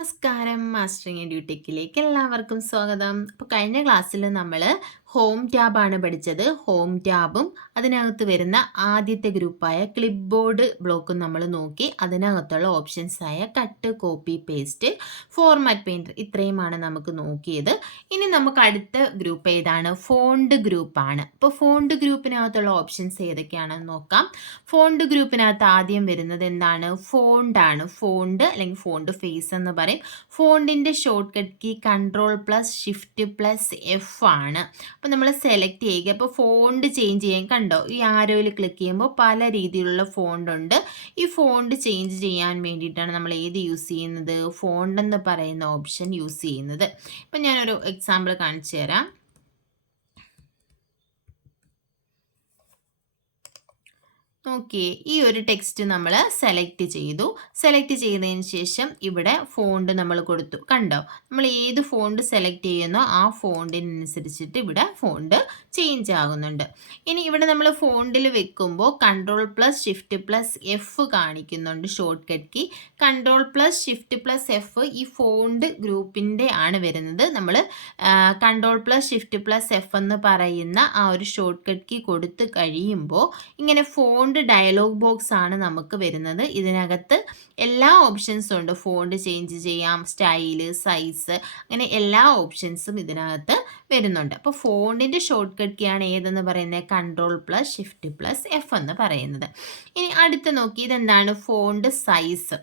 നമസ്കാരം. മാസ്റ്ററിങ് എഡ്യൂടെക്കിലേക്ക് എല്ലാവർക്കും സ്വാഗതം. അപ്പോൾ കഴിഞ്ഞ ക്ലാസ്സിൽ നമ്മൾ ഹോം ടാബാണ് പഠിച്ചത്. ഹോം ടാബും അതിനകത്ത് വരുന്ന ആദ്യത്തെ ഗ്രൂപ്പായ ക്ലിപ്പ് ബോർഡ് ബ്ലോക്കും നമ്മൾ നോക്കി. അതിനകത്തുള്ള ഓപ്ഷൻസായ cut, copy, paste, format painter ഇത്രയുമാണ് നമുക്ക് നോക്കിയത്. ഇനി നമുക്ക് അടുത്ത ഗ്രൂപ്പ് ഏതാണ്? ഫോണ്ട് ഗ്രൂപ്പാണ്. അപ്പോൾ ഫോണ്ട് ഗ്രൂപ്പിനകത്തുള്ള ഓപ്ഷൻസ് ഏതൊക്കെയാണെന്ന് നോക്കാം. ഫോണ്ട് ഗ്രൂപ്പിനകത്ത് ആദ്യം വരുന്നത് എന്താണ്? ഫോണ്ടാണ്. ഫോണ്ട് അല്ലെങ്കിൽ ഫോണ്ട് ഫേസ് എന്ന് പറയും. ഫോണ്ടിൻ്റെ ഷോർട്ട് കട്ട് കീ Ctrl+Shift+F ആണ്. അപ്പോൾ നമ്മൾ സെലക്ട് ചെയ്യുക. അപ്പോൾ ഫോണ്ട് ചേഞ്ച് ചെയ്യാൻ കണ്ടോ, ഈ ആരോയിൽ ക്ലിക്ക് ചെയ്യുമ്പോൾ പല രീതിയിലുള്ള ഫോണ്ട് ഉണ്ട്. ഈ ഫോണ്ട് ചേഞ്ച് ചെയ്യാൻ വേണ്ടിയിട്ടാണ് നമ്മൾ ഏത് യൂസ് ചെയ്യുന്നത്? ഫോണ്ട് എന്ന് പറയുന്ന ഓപ്ഷൻ യൂസ് ചെയ്യുന്നത്. ഇപ്പം ഞാനൊരു എക്സാമ്പിൾ കാണിച്ചു തരാം. നോക്കിയേ, ഈ ഒരു ടെക്സ്റ്റ് നമ്മൾ സെലക്ട് ചെയ്തു. സെലക്ട് ചെയ്തതിന് ശേഷം ഇവിടെ ഫോണ്ട് നമ്മൾ കൊടുത്തു. കണ്ടോ, നമ്മൾ ഏത് ഫോണ്ട് സെലക്ട് ചെയ്യുന്നോ ആ ഫോണ്ടിനനുസരിച്ചിട്ട് ഇവിടെ ഫോണ്ട് ചേഞ്ച് ആകുന്നുണ്ട്. ഇനി ഇവിടെ നമ്മൾ ഫോണ്ടിൽ വെക്കുമ്പോൾ Ctrl+Shift+F കാണിക്കുന്നുണ്ട് ഷോർട്ട് കട്ട് കീ. Ctrl+Shift+F ഈ ഫോണ്ട് ഗ്രൂപ്പിൻ്റെ ആണ് വരുന്നത്. നമ്മൾ Ctrl+Shift+F എന്ന് പറയുന്ന ആ ഒരു ഷോർട്ട് കട്ട് കീ കൊടുത്ത് കഴിയുമ്പോൾ ഇങ്ങനെ ഫോണ്ട് ഡയലോഗ് ബോക്സ് ആണ് നമുക്ക് വരുന്നത്. ഇതിനകത്ത് എല്ലാ ഓപ്ഷൻസും ഉണ്ട്. ഫോണ്ട് ചേഞ്ച് ചെയ്യാം, സ്റ്റൈല്, സൈസ്, അങ്ങനെ എല്ലാ ഓപ്ഷൻസും ഇതിനകത്ത് വരുന്നുണ്ട്. അപ്പോൾ ഫോണ്ടിൻ്റെ ഷോർട്ട് കട്ട് കീ ആണ് ഏതെന്ന് പറയുന്നത്? Ctrl+Shift+F എന്ന് പറയുന്നത്. ഇനി അടുത്ത് നോക്കി, ഇതെന്താണ്? Font size.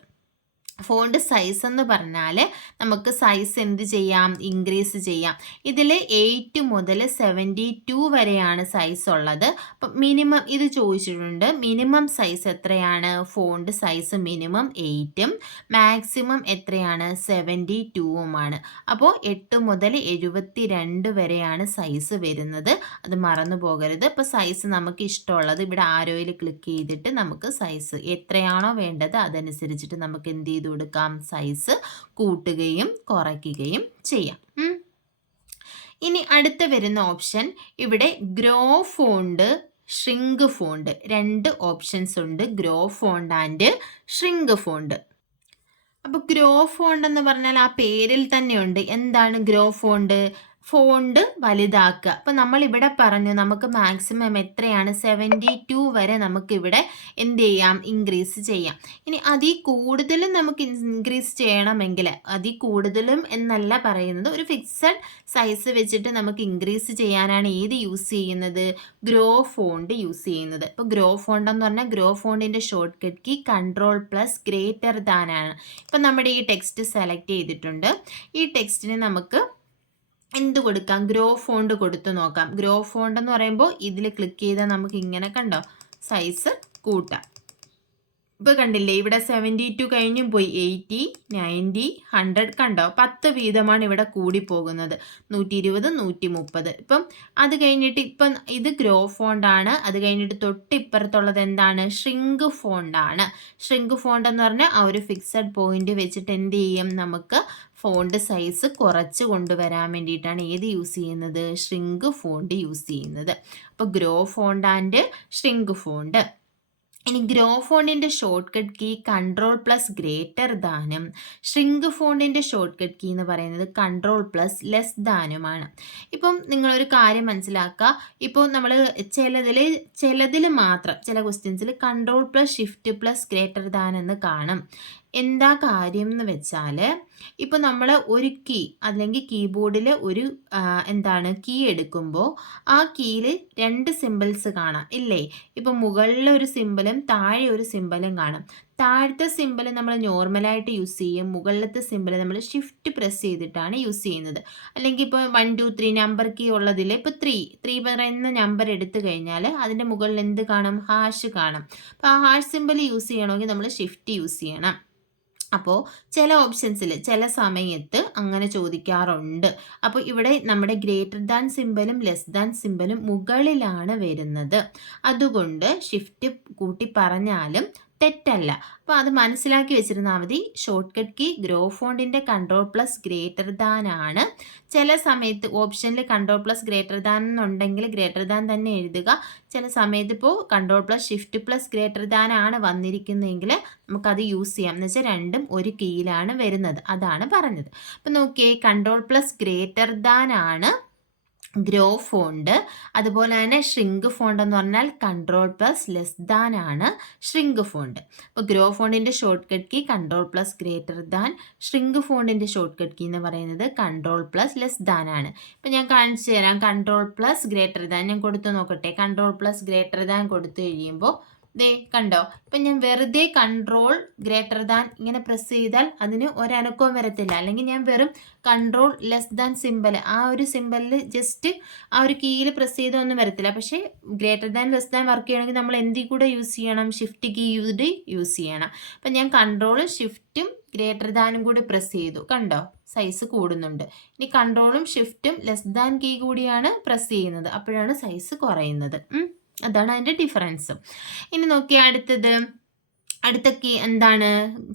ഫോണ്ട് സൈസ് എന്ന് പറഞ്ഞാൽ നമുക്ക് സൈസ് എന്ത് ചെയ്യാം? ഇൻക്രീസ് ചെയ്യാം. ഇതിൽ 8 മുതൽ 72 വരെയാണ് സൈസ് ഉള്ളത്. അപ്പം മിനിമം ഇത് ചോദിച്ചിട്ടുണ്ട്. മിനിമം സൈസ് എത്രയാണ്? ഫോണ്ട് സൈസ് മിനിമം 8ഉം മാക്സിമം എത്രയാണ്? 72ഉമാണ്. അപ്പോൾ 8 മുതൽ 72 വരെയാണ് സൈസ് വരുന്നത്. അത് മറന്നു പോകരുത്. അപ്പോൾ സൈസ് നമുക്ക് ഇഷ്ടമുള്ളത് ഇവിടെ ആരോയിൽ ക്ലിക്ക് ചെയ്തിട്ട് നമുക്ക് സൈസ് എത്രയാണോ വേണ്ടത് അതനുസരിച്ചിട്ട് നമുക്ക് എന്ത് ചെയ്തു കൊടുക്കാം? സൈസ് കൂട്ടുകയും കുറയ്ക്കുകയും ചെയ്യാം. ഇനി അടുത്ത് വരുന്ന ഓപ്ഷൻ ഇവിടെ ഗ്രോ ഫോണ്ട്, ഷ്രിങ്ക് ഫോണ്ട്, രണ്ട് ഓപ്ഷൻസ് ഉണ്ട്. Grow font and shrink font. അപ്പോൾ ഗ്രോ ഫോണ്ട് എന്ന് പറഞ്ഞാൽ ആ പേരിൽ തന്നെയുണ്ട്. എന്താണ് ഗ്രോ ഫോണ്ട്? ഫോണ്ട് വലുതാക്കുക. അപ്പോൾ നമ്മളിവിടെ പറഞ്ഞു നമുക്ക് മാക്സിമം എത്രയാണ്? 72 വരെ നമുക്കിവിടെ എന്ത് ചെയ്യാം? ഇൻക്രീസ് ചെയ്യാം. ഇനി അതിൽ കൂടുതലും നമുക്ക് ഇൻക്രീസ് ചെയ്യണമെങ്കിൽ, അതിൽ കൂടുതലും എന്നല്ല പറയുന്നത്, ഒരു ഫിക്സഡ് സൈസ് വെച്ചിട്ട് നമുക്ക് ഇൻക്രീസ് ചെയ്യാനാണ് ഏത് യൂസ് ചെയ്യുന്നത്? ഗ്രോ ഫോണ്ട് യൂസ് ചെയ്യുന്നത്. ഇപ്പോൾ ഗ്രോ ഫോണ്ട് എന്ന് പറഞ്ഞാൽ ഗ്രോ ഫോണ്ടിൻ്റെ shortcut key Ctrl+Greater than ആണ്. ഇപ്പം നമ്മുടെ ഈ ടെക്സ്റ്റ് സെലക്ട് ചെയ്തിട്ടുണ്ട്. ഈ ടെക്സ്റ്റിന് നമുക്ക് എന്ത് കൊടുക്കാം? ഗ്രോ ഫോണ്ട് കൊടുത്ത് നോക്കാം. ഗ്രോ ഫോണ്ട് എന്ന് പറയുമ്പോൾ ഇതിൽ ക്ലിക്ക് ചെയ്താൽ നമുക്ക് ഇങ്ങനെ കണ്ടോ സൈസ് കൂട്ടാം. ഇപ്പോൾ കണ്ടില്ലേ, ഇവിടെ 72 കഴിഞ്ഞും പോയി 80, 90, 100 കണ്ടോ 10 വീതമാണ് ഇവിടെ കൂടി പോകുന്നത്. 120, 130. ഇപ്പം അത് കഴിഞ്ഞിട്ട് ഇപ്പം ഇത് ഗ്രോ ഫോണ്ടാണ്. അത് കഴിഞ്ഞിട്ട് തൊട്ടിപ്പുറത്തുള്ളത് എന്താണ്? ഷ്രിങ്ക് ഫോണ്ടാണ്. ഷ്രിങ്ക് ഫോണ്ട് എന്ന് പറഞ്ഞാൽ ആ ഒരു ഫിക്സഡ് പോയിന്റ് വെച്ചിട്ട് എന്ത് ചെയ്യും? നമുക്ക് ഫോണ്ട് സൈസ് കുറച്ച് കൊണ്ടുവരാൻ വേണ്ടിയിട്ടാണ് ഏത് യൂസ് ചെയ്യുന്നത്? ഷ്രിങ്ക് ഫോണ്ട് യൂസ് ചെയ്യുന്നത്. അപ്പോൾ grow font and shrink font. ഇനി ഗ്രോ ഫോണ്ടിൻ്റെ shortcut key Ctrl+Greater than, shrink ഫോണ്ടിൻ്റെ ഷോർട്ട് കട്ട് കീ എന്ന് പറയുന്നത് Ctrl+Less than. ഇപ്പം നിങ്ങളൊരു കാര്യം മനസ്സിലാക്കുക. ഇപ്പോൾ നമ്മൾ ചിലതിൽ മാത്രം ചില ക്വസ്റ്റ്യൻസിൽ Ctrl+Shift+Greater than എന്ന് കാണും. എന്താ കാര്യം എന്ന് വെച്ചാൽ, ഇപ്പോൾ നമ്മൾ ഒരു കീ അല്ലെങ്കിൽ കീബോർഡിൽ ഒരു എന്താണ് കീ എടുക്കുമ്പോൾ ആ കീയിൽ 2 സിമ്പിൾസ് കാണാം ഇല്ലേ? ഇപ്പോൾ മുകളിൽ ഒരു സിമ്പിളും താഴെ ഒരു സിമ്പിളും കാണും. താഴത്തെ സിമ്പിൾ നമ്മൾ നോർമലായിട്ട് യൂസ് ചെയ്യും. മുകളിലത്തെ സിമ്പിൾ നമ്മൾ ഷിഫ്റ്റ് പ്രസ് ചെയ്തിട്ടാണ് യൂസ് ചെയ്യുന്നത്. അല്ലെങ്കിൽ ഇപ്പോൾ 1 2 3 നമ്പർ കീ ഉള്ളതിൽ ഇപ്പോൾ 3 പറയുന്ന നമ്പർ എടുത്തു കഴിഞ്ഞാൽ അതിൻ്റെ മുകളിൽ എന്ത് കാണും? ഹാഷ് കാണും. അപ്പോൾ ആ ഹാഷ് സിമ്പിൾ യൂസ് ചെയ്യണമെങ്കിൽ നമ്മൾ ഷിഫ്റ്റ് യൂസ് ചെയ്യണം. അപ്പോൾ ചില ഓപ്ഷൻസിൽ ചില സമയത്ത് അങ്ങനെ ചോദിക്കാറുണ്ട്. അപ്പോൾ ഇവിടെ നമ്മുടെ ഗ്രേറ്റർ ദാൻ സിമ്പലും ലെസ് ദാൻ സിമ്പലും മുകളിലാണ് വരുന്നത്. അതുകൊണ്ട് ഷിഫ്റ്റ് കൂട്ടി പറഞ്ഞാലും തെറ്റല്ല. അപ്പോൾ അത് മനസ്സിലാക്കി വെച്ചിരുന്നാൽ മതി. ഷോർട്ട് കട്ട് കീ ഗ്രോ ഫോണ്ടിൻ്റെ Ctrl+Greater than ആണ്. ചില സമയത്ത് ഓപ്ഷനിൽ Ctrl+Greater than എന്നുണ്ടെങ്കിൽ ഗ്രേറ്റർ ദാൻ തന്നെ എഴുതുക. ചില സമയത്ത് ഇപ്പോൾ Ctrl+Shift+Greater than ആണ് വന്നിരിക്കുന്നതെങ്കിൽ നമുക്കത് യൂസ് ചെയ്യാം. എന്ന് വെച്ചാൽ രണ്ടും ഒരു കീയിലാണ് വരുന്നത്. അതാണ് പറഞ്ഞത്. അപ്പോൾ നോക്കിയേ, Ctrl+Greater than ആണ് ഗ്രോ ഫോണ്ട്. അതുപോലെ തന്നെ ഷ്രിങ്ക് ഫോണ്ട് എന്ന് പറഞ്ഞാൽ Ctrl+Less than ആണ് ഷ്രിങ്ക് ഫോണ്ട്. അപ്പോൾ ഗ്രോ ഫോണ്ടിൻ്റെ shortcut key Ctrl+Greater than, shrink ഫോണ്ടിൻ്റെ ഷോർട്ട് കട്ട് കീ എന്ന് പറയുന്നത് Ctrl+Less than ആണ്. ഇപ്പോൾ ഞാൻ കാണിച്ചു തരാം. Ctrl+Greater than ഞാൻ കൊടുത്തു നോക്കട്ടെ. Ctrl+Greater than കൊടുത്തു കഴിയുമ്പോൾ ദേ കണ്ടോ, ഇപ്പം ഞാൻ വെറുതെ Ctrl+Greater than ഇങ്ങനെ പ്രസ് ചെയ്താൽ അതിന് ഒരനക്കവും വരത്തില്ല. അല്ലെങ്കിൽ ഞാൻ വെറും Ctrl+Less than സിമ്പൽ, ആ ഒരു സിമ്പലിൽ ജസ്റ്റ് ആ ഒരു കീയിൽ പ്രസ് ചെയ്താൽ ഒന്നും വരത്തില്ല. പക്ഷേ Greater than, Less than work ചെയ്യണമെങ്കിൽ നമ്മൾ എന്തിൽ കൂടെ യൂസ് ചെയ്യണം? ഷിഫ്റ്റ് കീ യൂസ് ചെയ്യണം. അപ്പം ഞാൻ കൺട്രോളും ഷിഫ്റ്റും Greater than കൂടി പ്രസ് ചെയ്തു. കണ്ടോ, സൈസ് കൂടുന്നുണ്ട്. ഇനി കൺട്രോളും ഷിഫ്റ്റും Less than കീ കൂടിയാണ് പ്രസ് ചെയ്യുന്നത്. അപ്പോഴാണ് സൈസ് കുറയുന്നത്. അതാണ് അതിൻ്റെ ഡിഫറൻസ്. ഇനി നോക്കിയാൽ അടുത്ത കീ എന്താണ്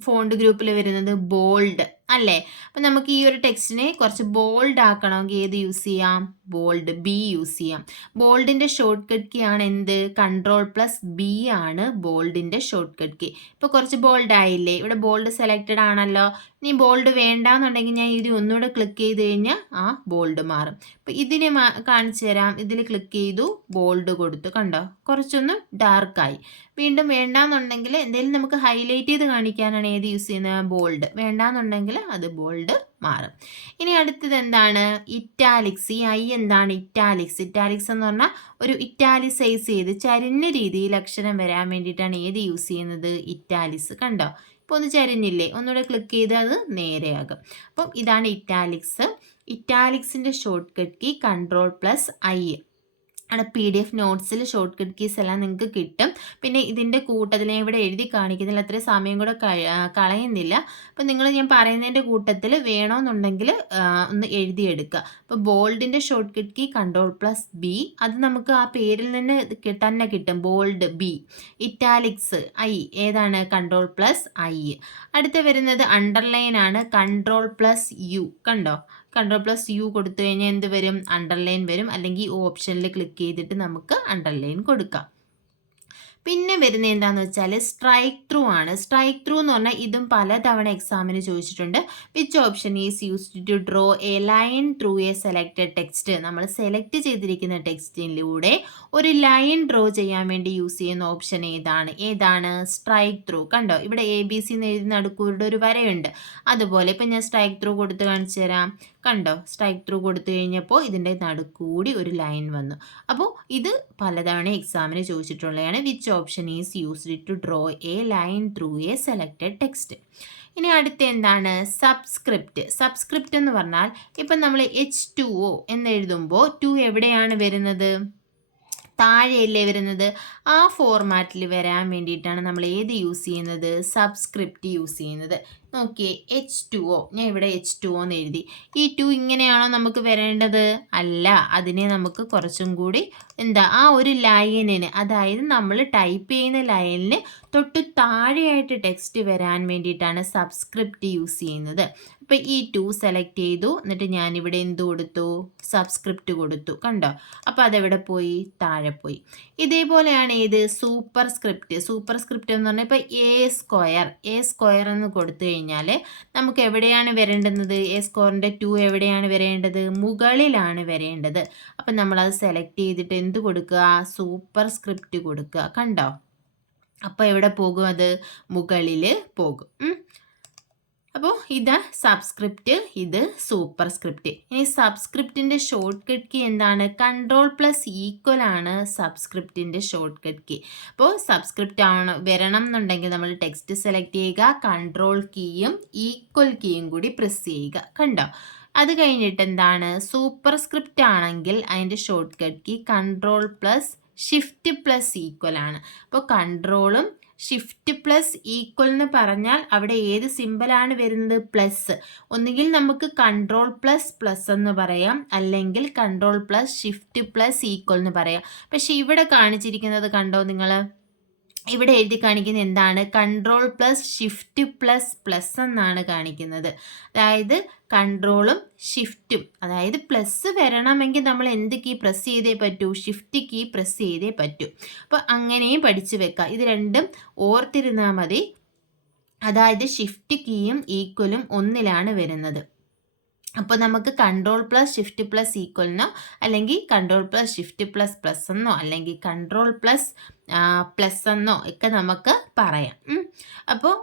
ഫോണ്ട് ഗ്രൂപ്പിൽ വരുന്നത്? ബോൾഡ് അല്ലേ? അപ്പം നമുക്ക് ഈ ഒരു ടെക്സ്റ്റിനെ കുറച്ച് ബോൾഡ് ആക്കണമെങ്കിൽ ഏത് യൂസ് ചെയ്യാം? ബോൾഡ്, ബി യൂസ് ചെയ്യാം. ബോൾഡിൻ്റെ ഷോർട്ട് കട്ട് കീ ആണ് എന്ത്? Ctrl+B ആണ് ബോൾഡിൻ്റെ ഷോർട്ട് കട്ട് കീ. ഇപ്പോൾ കുറച്ച് ബോൾഡ് ആയില്ലേ? ഇവിടെ ബോൾഡ് സെലക്റ്റഡ് ആണല്ലോ. ഇനി ബോൾഡ് വേണ്ടാന്നുണ്ടെങ്കിൽ ഞാൻ ഇത് ഒന്നുകൂടെ ക്ലിക്ക് ചെയ്ത് കഴിഞ്ഞാൽ ആ ബോൾഡ് മാറും. അപ്പോൾ ഇതിനെ കാണിച്ചു തരാം. ഇതിൽ ക്ലിക്ക് ചെയ്തു, ബോൾഡ് കൊടുത്തു. കണ്ടോ, കുറച്ചൊന്ന് ഡാർക്കായി. വീണ്ടും വേണ്ടാന്നുണ്ടെങ്കിൽ എന്തെങ്കിലും നമുക്ക് ഹൈലൈറ്റ് ചെയ്ത് കാണിക്കാനാണ് ഏത് യൂസ് ചെയ്യുന്നത്? ബോൾഡ്. വേണ്ടാന്നുണ്ടെങ്കിൽ അത് ബോൾഡ് മാറും. ഇനി അടുത്തത് എന്താണ്? ഇറ്റാലിക്സ്. ഈ ഐ എന്താണ്? ഇറ്റാലിക്സ്. ഇറ്റാലിക്സ് എന്ന് പറഞ്ഞാൽ ഒരു ഇറ്റാലിസൈസ് ചെയ്ത് ചരിഞ്ഞ രീതിയിൽ അക്ഷരം വരാൻ വേണ്ടിയിട്ടാണ് ഏത് യൂസ് ചെയ്യുന്നത്? ഇറ്റാലിക്സ്. കണ്ടോ, ഇപ്പോൾ ഒന്ന് ചരിഞ്ഞില്ലേ? ഒന്നുകൂടെ ക്ലിക്ക് ചെയ്ത് അത് നേരെയാകും. അപ്പം ഇതാണ് ഇറ്റാലിക്സ്. ഇറ്റാലിക്സിൻ്റെ ഷോർട്ട് കട്ട് കീ Ctrl+I. അവിടെ PDF നോട്ട്സിൽ ഷോർട്ട് കട്ട് കീസ് എല്ലാം നിങ്ങൾക്ക് കിട്ടും. പിന്നെ ഇതിൻ്റെ കൂട്ടത്തിൽ ഞാൻ ഇവിടെ എഴുതി കാണിക്കുന്നതിൽ അത്രയും സമയം കൂടെ കളയുന്നില്ല. അപ്പോൾ ഞാൻ പറയുന്നതിൻ്റെ കൂട്ടത്തിൽ വേണമെന്നുണ്ടെങ്കിൽ ഒന്ന് എഴുതിയെടുക്കുക. അപ്പോൾ ബോൾഡിൻ്റെ ഷോർട്ട് കട്ട് കീ Ctrl+B, അത് നമുക്ക് ആ പേരിൽ നിന്ന് തന്നെ കിട്ടും. Bold B. ഇറ്റാലിക്സ് I ഏതാണ്? Ctrl+I. അടുത്ത് വരുന്നത് അണ്ടർലൈൻ ആണ്. Ctrl+U. കണ്ടോ, Ctrl+U കൊടുത്തു കഴിഞ്ഞാൽ എന്ത് വരും? അണ്ടർലൈൻ വരും. അല്ലെങ്കിൽ ഈ ഓപ്ഷനിൽ ക്ലിക്ക് ചെയ്തിട്ട് നമുക്ക് അണ്ടർലൈൻ കൊടുക്കാം. പിന്നെ വരുന്നത് എന്താണെന്ന് വെച്ചാൽ സ്ട്രൈക്ക് ത്രൂ ആണ്. സ്ട്രൈക്ക് ത്രൂ എന്ന് പറഞ്ഞാൽ ഇതും പലതവണ എക്സാമിന് ചോദിച്ചിട്ടുണ്ട്. Which option is used to draw a line through a selected text? നമ്മൾ സെലക്ട് ചെയ്തിരിക്കുന്ന ടെക്സ്റ്റിലൂടെ ഒരു ലൈൻ ഡ്രോ ചെയ്യാൻ വേണ്ടി യൂസ് ചെയ്യുന്ന ഓപ്ഷൻ ഏതാണ്? Strike through. കണ്ടോ, ഇവിടെ ABC എന്ന് എഴുതി നടുക്കൂടെ ഒരു വരയുണ്ട്. അതുപോലെ ഇപ്പം ഞാൻ സ്ട്രൈക്ക് ത്രൂ കൊടുത്ത് കാണിച്ചു തരാം. കണ്ടോ, സ്ട്രൈക്ക് ത്രൂ കൊടുത്തു കഴിഞ്ഞപ്പോൾ ഇതിൻ്റെ നടുക്കൂടി ഒരു ലൈൻ വന്നു. അപ്പോൾ ഇത് പലതവണ എക്സാമിന് ചോദിച്ചിട്ടുള്ളതാണ്. Which option is used to draw a line through a selected text? ഇനി അടുത്ത എന്താണ്? സബ്സ്ക്രിപ്റ്റ്. സബ്സ്ക്രിപ്റ്റ് എന്ന് പറഞ്ഞാൽ ഇപ്പം നമ്മൾ H2O എന്ന് എഴുതുമ്പോൾ 2 എവിടെയാണ് വരുന്നത്? താഴെയല്ലേ വരുന്നത്? ആ ഫോർമാറ്റിൽ വരാൻ വേണ്ടിയിട്ടാണ് നമ്മൾ ഏത് യൂസ് ചെയ്യുന്നത്? സബ്സ്ക്രിപ്റ്റ് യൂസ് ചെയ്യുന്നത്. നോക്കിയേ, H2O. ഞാൻ ഇവിടെ H2O എന്ന് എഴുതി. ഈ 2 ഇങ്ങനെയാണോ നമുക്ക് വരേണ്ടത്? അല്ല. അതിനെ നമുക്ക് കുറച്ചും കൂടി ആ ഒരു ലൈനിന്, അതായത് നമ്മൾ ടൈപ്പ് ചെയ്യുന്ന ലൈനിന് തൊട്ട് താഴെയായിട്ട് ടെക്സ്റ്റ് വരാൻ വേണ്ടിയിട്ടാണ് സബ്സ്ക്രിപ്റ്റ് യൂസ് ചെയ്യുന്നത്. അപ്പോൾ ഈ 2 സെലക്ട് ചെയ്തു. എന്നിട്ട് ഞാനിവിടെ എന്ത് കൊടുത്തു? സബ്സ്ക്രിപ്റ്റ് കൊടുത്തു. കണ്ടോ, അപ്പോൾ അതെവിടെ പോയി? താഴെ പോയി. ഇതേപോലെയാണ് ഏത്? Super script. സൂപ്പർ സ്ക്രിപ്റ്റ് എന്ന് പറഞ്ഞാൽ ഇപ്പോൾ A സ്ക്വയർ എന്ന് കൊടുത്തു കഴിഞ്ഞാൽ നമുക്ക് എവിടെയാണ് വരേണ്ടുന്നത്? A സ്ക്വയറിൻ്റെ 2 എവിടെയാണ് വരേണ്ടത്? മുകളിലാണ് വരേണ്ടത്. അപ്പം നമ്മളത് സെലക്ട് ചെയ്തിട്ട് എന്ത് കൊടുക്കുക? സൂപ്പർ സ്ക്രിപ്റ്റ് കൊടുക്കുക. കണ്ടോ, അപ്പോൾ എവിടെ പോകും? അത് മുകളിൽ പോകും. അപ്പോൾ ഇത് സബ്സ്ക്രിപ്റ്റ്, ഇത് സൂപ്പർ സ്ക്രിപ്റ്റ്. ഇനി സബ്സ്ക്രിപ്റ്റിൻ്റെ ഷോർട്ട് കട്ട് കീ എന്താണ്? Ctrl+= ആണ് സബ്സ്ക്രിപ്റ്റിൻ്റെ ഷോർട്ട് കട്ട് കീ. അപ്പോൾ സബ്സ്ക്രിപ്റ്റ് വരണം എന്നുണ്ടെങ്കിൽ നമ്മൾ ടെക്സ്റ്റ് സെലക്ട് ചെയ്യുക, കൺട്രോൾ കീയും ഈക്വൽ കീയും കൂടി പ്രസ് ചെയ്യുക. കണ്ടോ, അത് കഴിഞ്ഞിട്ട് എന്താണ്? സൂപ്പർ സ്ക്രിപ്റ്റ് ആണെങ്കിൽ അതിൻ്റെ ഷോർട്ട് കട്ട് കീ Ctrl+Shift+= ആണ്. അപ്പോൾ കൺട്രോളും Shift+= എന്ന് പറഞ്ഞാൽ അവിടെ ഏത് സിമ്പിളാണ് വരുന്നത്? പ്ലസ്. ഒന്നുകിൽ നമുക്ക് Ctrl++ എന്ന് പറയാം, അല്ലെങ്കിൽ Ctrl+Shift+= എന്ന് പറയാം. പക്ഷെ ഇവിടെ കാണിച്ചിരിക്കുന്നത് കണ്ടോ നിങ്ങൾ? ഇവിടെ എഴുതി കാണിക്കുന്നത് എന്താണ്? Control plus shift plus plus എന്നാണ് കാണിക്കുന്നത്. അതായത് കൺട്രോളും ഷിഫ്റ്റും, അതായത് പ്ലസ് വരണമെങ്കിൽ നമ്മൾ എന്ത് കീ പ്രസ് ചെയ്തേ പറ്റൂ? ഷിഫ്റ്റ് കീ പ്രസ് ചെയ്തേ പറ്റൂ. അപ്പോൾ അങ്ങനെയും പഠിച്ചു വെക്കാം. ഇത് രണ്ടും ഓർത്തിരുന്നാൽ മതി. അതായത് ഷിഫ്റ്റ് കീയും ഈക്വലും ഒന്നിലാണ് വരുന്നത്. അപ്പോൾ നമുക്ക് കൺട്രോൾ പ്ലസ് ഷിഫ്റ്റ് പ്ലസ് ഈക്വലിനോ, അല്ലെങ്കിൽ control plus shift plus plus എന്നോ, അല്ലെങ്കിൽ കൺട്രോൾ പ്ലസ് പ്ലസ് എന്നോ ഒക്കെ നമുക്ക് പറയാം. അപ്പോൾ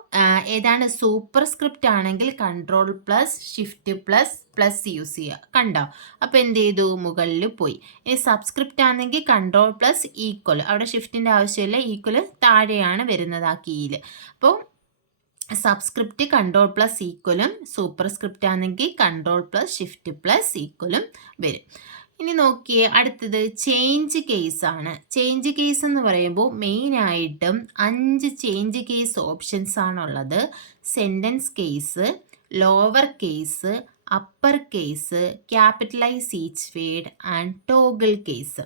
ഏതാണ്? സൂപ്പർ സ്ക്രിപ്റ്റ് ആണെങ്കിൽ control plus shift plus plus use ചെയ്യുക. കണ്ടോ? അപ്പോൾ എന്ത് ചെയ്തു? മുകളിൽ പോയി. ഇനി സബ്സ്ക്രിപ്റ്റ് ആണെങ്കിൽ കൺട്രോൾ പ്ലസ് ഈക്വൽ, അവിടെ ഷിഫ്റ്റിൻ്റെ ആവശ്യമില്ല, ഈക്വൽ താഴെയാണ് വരുന്നത് ആ കീയിൽ. അപ്പോൾ സബ്സ്ക്രിപ്റ്റ് കൺട്രോൾ പ്ലസ് ഈക്വലും, സൂപ്പർ സ്ക്രിപ്റ്റ് ആണെങ്കിൽ കൺട്രോൾ പ്ലസ് ഷിഫ്റ്റ് പ്ലസ് ഈക്വലും വരും. ഇനി നോക്കിയേ, അടുത്തത് ചേഞ്ച് കേസ് ആണ്. ചേഞ്ച് കേസ് എന്ന് പറയുമ്പോൾ മെയിനായിട്ടും 5 ചേഞ്ച് കേസ് ഓപ്ഷൻസ് ആണുള്ളത്. Sentence case, lower case, upper case, capitalise each word and toggle case.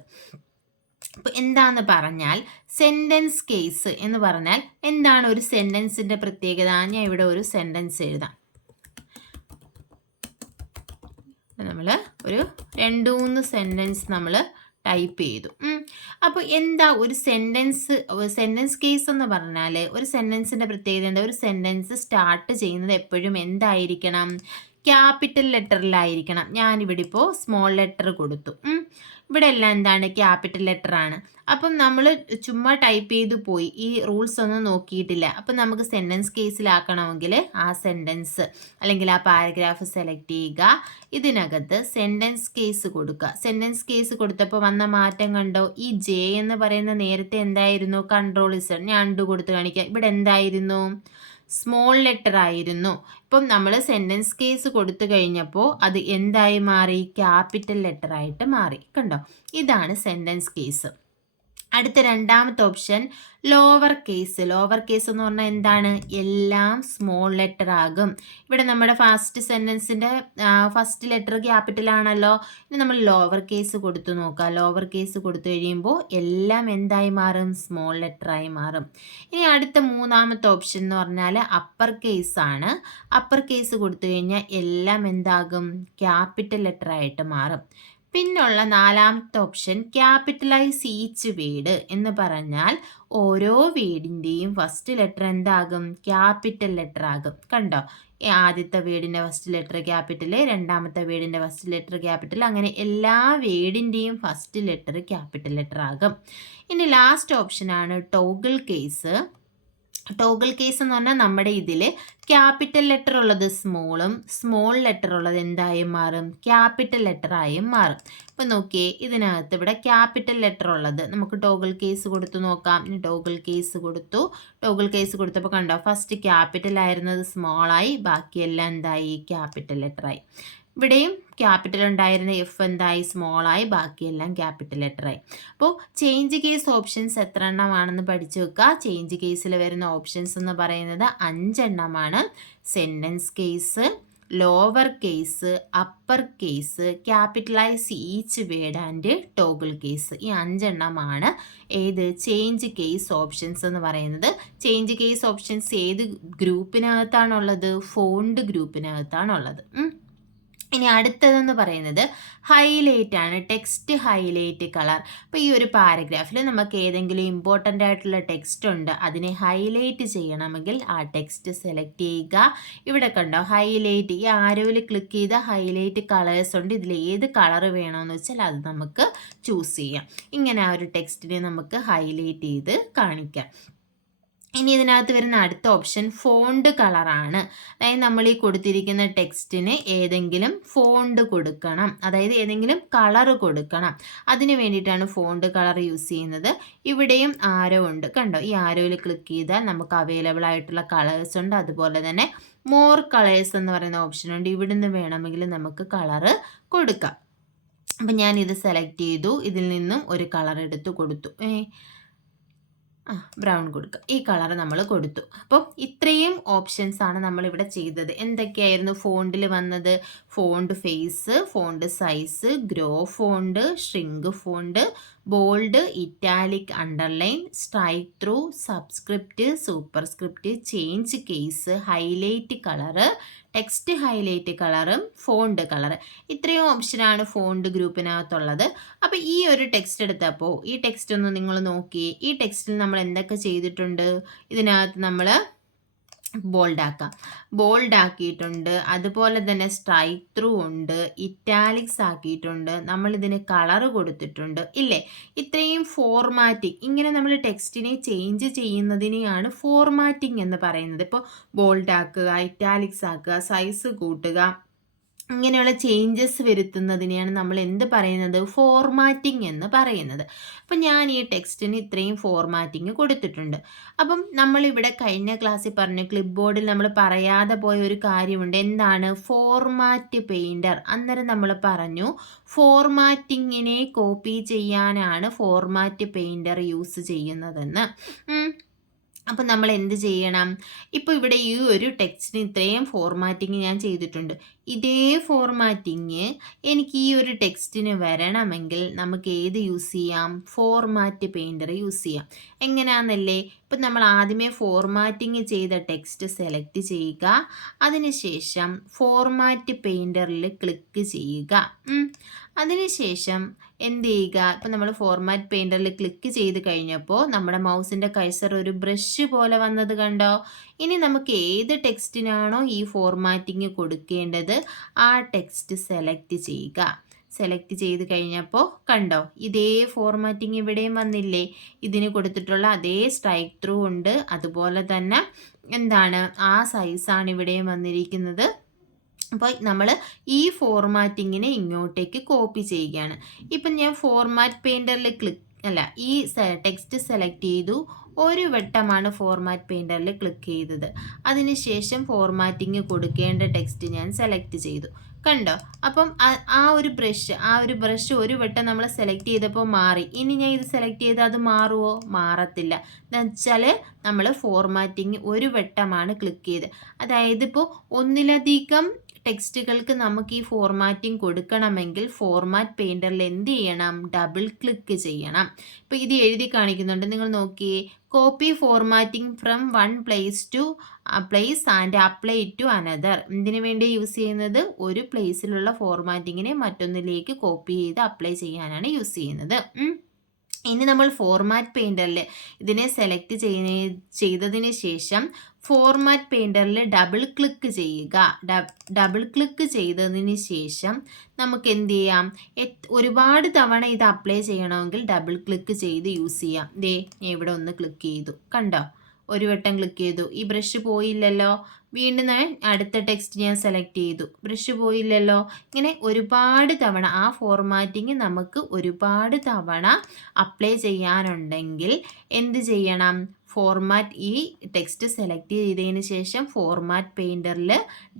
അപ്പോൾ എന്താന്ന് പറഞ്ഞാൽ, സെൻറ്റൻസ് കേസ് എന്ന് പറഞ്ഞാൽ എന്താണ്? ഒരു സെൻറ്റൻസിൻ്റെ പ്രത്യേകത. ഞാൻ ഇവിടെ ഒരു സെൻറ്റൻസ് എഴുതാം. നമ്മൾ ഒരു 2-3 സെൻറ്റൻസ് നമ്മൾ ടൈപ്പ് ചെയ്തു. അപ്പോൾ എന്താ ഒരു സെൻറ്റൻസ് കേസ് എന്ന് പറഞ്ഞാൽ, ഒരു സെൻറ്റൻസിൻ്റെ പ്രത്യേകത എന്താ? ഒരു സെൻറ്റൻസ് സ്റ്റാർട്ട് ചെയ്യുന്നത് എപ്പോഴും എന്തായിരിക്കണം? ക്യാപിറ്റൽ ലെറ്ററിലായിരിക്കണം. ഞാനിവിടെ ഇപ്പോൾ സ്മോൾ ലെറ്റർ കൊടുത്തു. ഇവിടെ എല്ലാം എന്താണ്? ക്യാപിറ്റൽ ലെറ്റർ ആണ്. അപ്പം നമ്മൾ ചുമ്മാ ടൈപ്പ് ചെയ്തു പോയി, ഈ റൂൾസ് ഒന്നും നോക്കിയിട്ടില്ല. അപ്പം നമുക്ക് സെൻറ്റൻസ് കേസിലാക്കണമെങ്കിൽ ആ സെൻറ്റൻസ് അല്ലെങ്കിൽ ആ പാരഗ്രാഫ് സെലക്ട് ചെയ്യുക. ഇതിനകത്ത് സെൻറ്റൻസ് കേസ് കൊടുക്കുക. സെൻറ്റൻസ് കേസ് കൊടുത്തപ്പോൾ വന്ന മാറ്റം കണ്ടോ? ഈ ജെ എന്ന് പറയുന്ന നേരത്തെ എന്തായിരുന്നു? Control Z. ഞാൻ അണ്ടു കൊടുത്ത് കാണിക്കാം. ഇവിടെ എന്തായിരുന്നു? സ്മോൾ ലെറ്റർ ആയിരുന്നു. ഇപ്പം നമ്മൾ സെൻറ്റൻസ് കേസ് കൊടുത്തു കഴിഞ്ഞപ്പോൾ അത് എന്തായി മാറി? ക്യാപിറ്റൽ ലെറ്റർ ആയിട്ട് മാറി. കണ്ടോ? ഇതാണ് സെൻറ്റൻസ് കേസ്. അടുത്ത രണ്ടാമത്തെ option lower case. Lower case എന്ന് പറഞ്ഞാൽ എന്താണ്? എല്ലാം സ്മോൾ ലെറ്റർ ആകും. ഇവിടെ നമ്മുടെ ഫസ്റ്റ് സെൻറ്റൻസിൻ്റെ ഫസ്റ്റ് ലെറ്റർ ക്യാപിറ്റൽ ആണല്ലോ. ഇനി നമ്മൾ ലോവർ കേസ് കൊടുത്തു നോക്കാം. ലോവർ കേസ് കൊടുത്തു കഴിയുമ്പോൾ എല്ലാം എന്തായി മാറും? സ്മോൾ ലെറ്ററായി മാറും. ഇനി അടുത്ത മൂന്നാമത്തെ ഓപ്ഷൻ എന്ന് പറഞ്ഞാൽ അപ്പർ കേസ് ആണ്. അപ്പർ കേസ് കൊടുത്തു കഴിഞ്ഞാൽ എല്ലാം എന്താകും? ക്യാപിറ്റൽ ലെറ്റർ ആയിട്ട് മാറും. പിന്നുള്ള നാലാമത്തെ ഓപ്ഷൻ ക്യാപിറ്റലൈസ് ഈച്ച് വേർഡ് എന്ന് പറഞ്ഞാൽ ഓരോ വേർഡിൻ്റെയും ഫസ്റ്റ് ലെറ്റർ എന്താകും? ക്യാപിറ്റൽ ലെറ്റർ ആകും. കണ്ടോ? ആദ്യത്തെ വേർഡിൻ്റെ ഫസ്റ്റ് ലെറ്റർ ക്യാപിറ്റൽ, രണ്ടാമത്തെ വേർഡിൻ്റെ ഫസ്റ്റ് ലെറ്റർ ക്യാപിറ്റൽ, അങ്ങനെ എല്ലാ വേർഡിൻ്റെയും ഫസ്റ്റ് ലെറ്റർ ക്യാപിറ്റൽ ലെറ്റർ ആകും. ഇനി ലാസ്റ്റ് ഓപ്ഷനാണ് ടോഗിൾ കേസ്. ടോഗിൾ കേസ് എന്ന് പറഞ്ഞാൽ നമ്മുടെ ഇതിൽ ക്യാപിറ്റൽ ലെറ്റർ ഉള്ളത് സ്മോളും സ്മോൾ ലെറ്റർ ഉള്ളത് എന്തായും മാറും? ക്യാപിറ്റൽ ലെറ്റർ ആയും മാറും. ഇപ്പം നോക്കിയേ, ഇതിനകത്ത് ഇവിടെ ക്യാപിറ്റൽ ലെറ്റർ ഉള്ളത് നമുക്ക് ടോഗിൾ കേസ് കൊടുത്തു നോക്കാം. ഇനി ടോഗിൾ കേസ് കൊടുത്തു. ടോഗിൾ കേസ് കൊടുത്തപ്പോൾ കണ്ടോ? ഫസ്റ്റ് ക്യാപിറ്റൽ ആയിരുന്നത് സ്മോളായി, ബാക്കിയെല്ലാം എന്തായി? ക്യാപിറ്റൽ ലെറ്ററായി. ഇവിടെയും ക്യാപിറ്റൽ ഉണ്ടായിരുന്ന എഫ് എന്തായി? സ്മോളായി, ബാക്കിയെല്ലാം ക്യാപിറ്റൽ ലെറ്ററായി. അപ്പോൾ ചേഞ്ച് കേസ് ഓപ്ഷൻസ് എത്ര എണ്ണമാണെന്ന് പഠിച്ചു വെക്കുക. ചേഞ്ച് കേസിൽ വരുന്ന ഓപ്ഷൻസ് എന്ന് പറയുന്നത് 5 എണ്ണമാണ്. Sentence case, lower case, upper case, capitalise each word and toggle case. ഈ 5 എണ്ണമാണ് ഏത്? ചേഞ്ച് കേസ് ഓപ്ഷൻസ് എന്ന് പറയുന്നത്. ചേഞ്ച് കേസ് ഓപ്ഷൻസ് ഏത് ഗ്രൂപ്പിനകത്താണുള്ളത്? ഫോണ്ട് ഗ്രൂപ്പിനകത്താണുള്ളത്. ഇനി അടുത്തതെന്ന് പറയുന്നത് ഹൈലൈറ്റ് ആണ്. Text highlight colour. അപ്പോൾ ഈ ഒരു പാരഗ്രാഫിൽ നമുക്ക് ഏതെങ്കിലും ഇമ്പോർട്ടൻ്റ് ആയിട്ടുള്ള ടെക്സ്റ്റ് ഉണ്ട്, അതിനെ ഹൈലൈറ്റ് ചെയ്യണമെങ്കിൽ ആ ടെക്സ്റ്റ് സെലക്ട് ചെയ്യുക. ഇവിടെ കണ്ടോ ഹൈലൈറ്റ്, ഈ ആരോയിൽ ക്ലിക്ക് ചെയ്ത ഹൈലൈറ്റ് കളേഴ്സ് ഉണ്ട്. ഇതിൽ ഏത് കളർ വേണമെന്ന് വെച്ചാൽ അത് നമുക്ക് ചൂസ് ചെയ്യാം. ഇങ്ങനെ ആ ഒരു ടെക്സ്റ്റിനെ നമുക്ക് ഹൈലൈറ്റ് ചെയ്ത് കാണിക്കാം. ഇനി ഇതിനകത്ത് വരുന്ന അടുത്ത ഓപ്ഷൻ ഫോണ്ട് കളറാണ്. അതായത് നമ്മൾ ഈ കൊടുത്തിരിക്കുന്ന ടെക്സ്റ്റിന് ഏതെങ്കിലും ഫോണ്ട് കൊടുക്കണം, അതായത് ഏതെങ്കിലും കളർ കൊടുക്കണം. അതിന് വേണ്ടിയിട്ടാണ് ഫോണ്ട് കളർ യൂസ് ചെയ്യുന്നത്. ഇവിടെയും ആരോ ഉണ്ട്, കണ്ടോ? ഈ ആരോയിൽ ക്ലിക്ക് ചെയ്താൽ നമുക്ക് അവൈലബിൾ ആയിട്ടുള്ള കളേഴ്സ് ഉണ്ട്. അതുപോലെ തന്നെ മോർ കളേഴ്സ് എന്ന് പറയുന്ന ഓപ്ഷൻ ഉണ്ട്. ഇവിടുന്ന് വേണമെങ്കിൽ നമുക്ക് കളറ് കൊടുക്കാം. അപ്പം ഞാനിത് സെലക്ട് ചെയ്തു, ഇതിൽ നിന്നും ഒരു കളർ എടുത്ത് കൊടുത്തു. ബ്രൗൺ കൊടുക്കുക. ഈ കളർ നമ്മൾ കൊടുത്തു. അപ്പം ഇത്രയും ഓപ്ഷൻസ് ആണ് നമ്മളിവിടെ ചെയ്തത്. എന്തൊക്കെയായിരുന്നു ഫോണ്ടിൽ വന്നത്? Font face, font size, grow font, shrink font, bold, italic, underline, strike through, subscript, superscript, change case, highlight colour, text highlight കളറും ഫോണ്ട് കളർ. ഇത്രയും ഓപ്ഷനാണ് ഫോണ്ട് ഗ്രൂപ്പിനകത്തുള്ളത്. അപ്പോൾ ഈ ഒരു ടെക്സ്റ്റ് എടുത്തപ്പോൾ ഈ ടെക്സ്റ്റ് ഒന്ന് നിങ്ങൾ നോക്കി. ഈ ടെക്സ്റ്റിൽ നമ്മൾ എന്തൊക്കെ ചെയ്തിട്ടുണ്ട്? ഇതിനകത്ത് നമ്മൾ ബോൾഡ് ആക്കിയിട്ടുണ്ട്. അതുപോലെ തന്നെ സ്ട്രൈക്ക് ത്രൂ ഉണ്ട്, ഇറ്റാലിക്സ് ആക്കിയിട്ടുണ്ട്, നമ്മൾ ഇതിന് കളർ കൊടുത്തിട്ടുണ്ട് ഇല്ലേ? ഇത്രയും ഫോർമാറ്റിംഗ്, ഇങ്ങനെ നമ്മൾ ടെക്സ്റ്റിനെ ചേഞ്ച് ചെയ്യുന്നതിനെയാണ് ഫോർമാറ്റിംഗ് എന്ന് പറയുന്നത്. ഇപ്പോൾ ബോൾഡ് ആക്കുക, ഇറ്റാലിക്സ് ആക്കുക, സൈസ് കൂട്ടുക, ഇങ്ങനെയുള്ള ചേഞ്ചസ് വരുത്തുന്നതിനെയാണ് നമ്മൾ എന്ത് പറയുന്നത്? ഫോർമാറ്റിംഗ് എന്ന് പറയുന്നത്. അപ്പം ഞാൻ ഈ ടെക്സ്റ്റിന് ഇത്രയും ഫോർമാറ്റിംഗ് കൊടുത്തിട്ടുണ്ട്. അപ്പം നമ്മളിവിടെ കഴിഞ്ഞ ക്ലാസ്സിൽ പറഞ്ഞു ക്ലിപ്പ് ബോർഡിൽ നമ്മൾ പറയാതെ പോയ ഒരു കാര്യമുണ്ട്. എന്താണ്? Format painter. അന്നേരം നമ്മൾ പറഞ്ഞു ഫോർമാറ്റിങ്ങിനെ കോപ്പി ചെയ്യാനാണ് ഫോർമാറ്റ് പെയിൻറ്റർ യൂസ് ചെയ്യുന്നതെന്ന്. അപ്പം നമ്മൾ എന്ത് ചെയ്യണം? ഇപ്പോൾ ഇവിടെ ഈ ഒരു ടെക്സ്റ്റിന് ഇത്രയും ഫോർമാറ്റിംഗ് ഞാൻ ചെയ്തിട്ടുണ്ട്. ഇതേ ഫോർമാറ്റിംഗ് എനിക്ക് ഈ ഒരു ടെക്സ്റ്റിന് വരണമെങ്കിൽ നമുക്ക് ഏത് യൂസ് ചെയ്യാം? ഫോർമാറ്റ് പെയിൻറ്റർ യൂസ് ചെയ്യാം. എങ്ങനെയാണെന്നല്ലേ? ഇപ്പം നമ്മൾ ആദ്യമേ ഫോർമാറ്റിംഗ് ചെയ്ത ടെക്സ്റ്റ് സെലക്ട് ചെയ്യുക. അതിനുശേഷം ഫോർമാറ്റ് പെയിൻറ്ററിൽ ക്ലിക്ക് ചെയ്യുക. അതിനുശേഷം എന്ത് ചെയ്യുക? ഇപ്പം നമ്മൾ ഫോർമാറ്റ് പെയിൻറ്ററിൽ ക്ലിക്ക് ചെയ്ത് കഴിഞ്ഞപ്പോൾ നമ്മുടെ മൗസിൻ്റെ കഴ്സർ ഒരു ബ്രഷ് പോലെ വന്നത് കണ്ടോ? ഇനി നമുക്ക് ഏത് ടെക്സ്റ്റിനാണോ ഈ ഫോർമാറ്റിംഗ് കൊടുക്കേണ്ടത് ആ ടെക്സ്റ്റ് സെലക്ട് ചെയ്യുക. സെലക്ട് ചെയ്ത് കഴിഞ്ഞപ്പോൾ കണ്ടോ ഇതേ ഫോർമാറ്റിംഗ് ഇവിടെയും വന്നില്ലേ? ഇതിന് കൊടുത്തിട്ടുള്ള അതേ സ്ട്രൈക്ക് ത്രൂ ഉണ്ട്. അതുപോലെ തന്നെ എന്താണ് ആ സൈസാണ് ഇവിടെയും വന്നിരിക്കുന്നത്. അപ്പോൾ നമ്മൾ ഈ ഫോർമാറ്റിങ്ങിനെ ഇങ്ങോട്ടേക്ക് കോപ്പി ചെയ്യുകയാണ്. ഇപ്പം ഞാൻ ഫോർമാറ്റ് പെയിൻറ്ററിൽ ഈ ടെക്സ്റ്റ് സെലക്ട് ചെയ്തു. ഒരു വട്ടമാണ് ഫോർമാറ്റ് പെയിൻറ്ററിൽ ക്ലിക്ക് ചെയ്തത്. അതിനുശേഷം ഫോർമാറ്റിംഗ് കൊടുക്കേണ്ട ടെക്സ്റ്റ് ഞാൻ സെലക്ട് ചെയ്തു. കണ്ടോ? അപ്പം ആ ഒരു ബ്രഷ് ഒരു വട്ടം നമ്മൾ സെലക്ട് ചെയ്തപ്പോൾ മാറി. ഇനി ഞാൻ ഇത് സെലക്ട് ചെയ്താൽ അത് മാറുമോ? മാറത്തില്ല. എന്ന് വെച്ചാൽ നമ്മൾ ഫോർമാറ്റിംഗ് ഒരു വട്ടമാണ് ക്ലിക്ക് ചെയ്തത്. അതായത് ഇപ്പോൾ ഒന്നിലധികം ടെക്സ്റ്റുകൾക്ക് നമുക്ക് ഈ ഫോർമാറ്റിംഗ് കൊടുക്കണമെങ്കിൽ ഫോർമാറ്റ് പെയിൻറ്ററിൽ എന്ത് ചെയ്യണം? ഡബിൾ ക്ലിക്ക് ചെയ്യണം. ഇപ്പോൾ ഇത് എഴുതി കാണിക്കുന്നുണ്ട്, നിങ്ങൾ നോക്കിയേ. Copy formatting from one place and apply to another. ഇതിനു വേണ്ടി യൂസ് ചെയ്യുന്നത് ഒരു പ്ലേസിലുള്ള ഫോർമാറ്റിങ്ങിനെ മറ്റൊന്നിലേക്ക് കോപ്പി ചെയ്ത് അപ്ലൈ ചെയ്യാനാണ് യൂസ് ചെയ്യുന്നത്. ഇനി നമ്മൾ ഫോർമാറ്റ് പെയിൻറ്ററിൽ ഇതിനെ സെലക്ട് ചെയ്തതിന് ശേഷം ഫോർമാറ്റ് പെയിൻറ്ററിൽ ഡബിൾ ക്ലിക്ക് ചെയ്യുക. ഡബിൾ ക്ലിക്ക് ചെയ്തതിന് ശേഷം നമുക്ക് എന്ത് ചെയ്യാം? ഒരുപാട് തവണ ഇത് അപ്ലൈ ചെയ്യണമെങ്കിൽ ഡബിൾ ക്ലിക്ക് ചെയ്ത് യൂസ് ചെയ്യാം. ഞാൻ ഇവിടെ ഒന്ന് ക്ലിക്ക് ചെയ്തു. കണ്ടോ? ഒരു വട്ടം ക്ലിക്ക് ചെയ്തു. ഈ ബ്രഷ് പോയില്ലല്ലോ. വീണ്ടും ഞാൻ അടുത്ത ടെക്സ്റ്റ് ഞാൻ സെലക്ട് ചെയ്തു. ബ്രഷ് പോയില്ലല്ലോ. ഇങ്ങനെ ഒരുപാട് തവണ ആ ഫോർമാറ്റിംഗ് നമുക്ക് ഒരുപാട് തവണ അപ്ലൈ ചെയ്യാനുണ്ടെങ്കിൽ എന്ത് ചെയ്യണം? ഈ ടെക്സ്റ്റ് സെലക്ട് ചെയ്തതിന് ശേഷം ഫോർമാറ്റ് പെയിൻറ്ററിൽ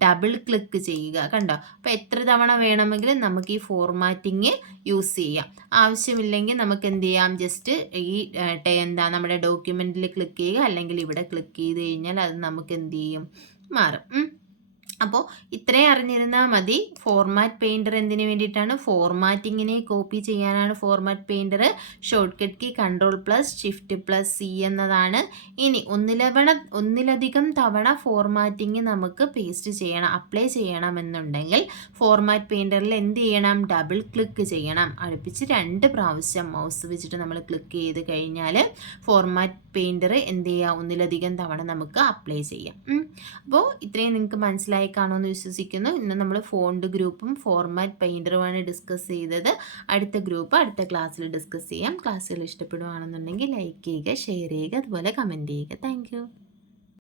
ഡബിൾ ക്ലിക്ക് ചെയ്യുക. കണ്ടോ? അപ്പോൾ എത്ര തവണ വേണമെങ്കിലും നമുക്ക് ഈ ഫോർമാറ്റിംഗ് യൂസ് ചെയ്യാം. ആവശ്യമില്ലെങ്കിൽ നമുക്ക് എന്ത് ചെയ്യാം? ജസ്റ്റ് ഈ നമ്മുടെ ഡോക്യുമെൻറ്റിൽ ക്ലിക്ക് ചെയ്യുക, അല്ലെങ്കിൽ ഇവിടെ ക്ലിക്ക് ചെയ്ത് കഴിഞ്ഞാൽ അത് നമുക്ക് എന്ത് ചെയ്യും? മാറും. അപ്പോൾ ഇത്രയും അറിഞ്ഞിരുന്നാൽ മതി. ഫോർമാറ്റ് പെയിൻറ്റർ എന്തിനു വേണ്ടിയിട്ടാണ്? ഫോർമാറ്റിങ്ങിനെ കോപ്പി ചെയ്യാനാണ് format painter. Shortcut key Ctrl+Shift+C എന്നതാണ്. ഇനി ഒന്നിലധികം തവണ ഫോർമാറ്റിംഗ് നമുക്ക് പേസ്റ്റ് ചെയ്യണം, അപ്ലൈ ചെയ്യണമെന്നുണ്ടെങ്കിൽ ഫോർമാറ്റ് പെയിൻറ്ററിൽ എന്ത് ചെയ്യണം? ഡബിൾ ക്ലിക്ക് ചെയ്യണം. അടുപ്പിച്ച് 2 പ്രാവശ്യം മൗസ് വെച്ചിട്ട് നമ്മൾ ക്ലിക്ക് ചെയ്ത് കഴിഞ്ഞാൽ ഫോർമാറ്റ് പെയിൻറ്റർ എന്ത് ചെയ്യുക? ഒന്നിലധികം തവണ നമുക്ക് അപ്ലൈ ചെയ്യാം. അപ്പോൾ ഇത്രയും നിങ്ങൾക്ക് മനസ്സിലായി കാണുമെന്ന് വിശ്വസിക്കുന്നു. ഇന്ന് നമ്മൾ ഫോണ്ട് ഗ്രൂപ്പും ഫോർമാറ്റ് പെയിൻറ്ററുമാണ് ഡിസ്കസ് ചെയ്തത്. അടുത്ത ഗ്രൂപ്പ് അടുത്ത ക്ലാസ്സിൽ ഡിസ്കസ് ചെയ്യാം. ക്ലാസ്സുകൾ ഇഷ്ടപ്പെടുകയാണെന്നുണ്ടെങ്കിൽ ലൈക്ക് ചെയ്യുക, ഷെയർ ചെയ്യുക, അതുപോലെ കമൻറ്റ് ചെയ്യുക. താങ്ക്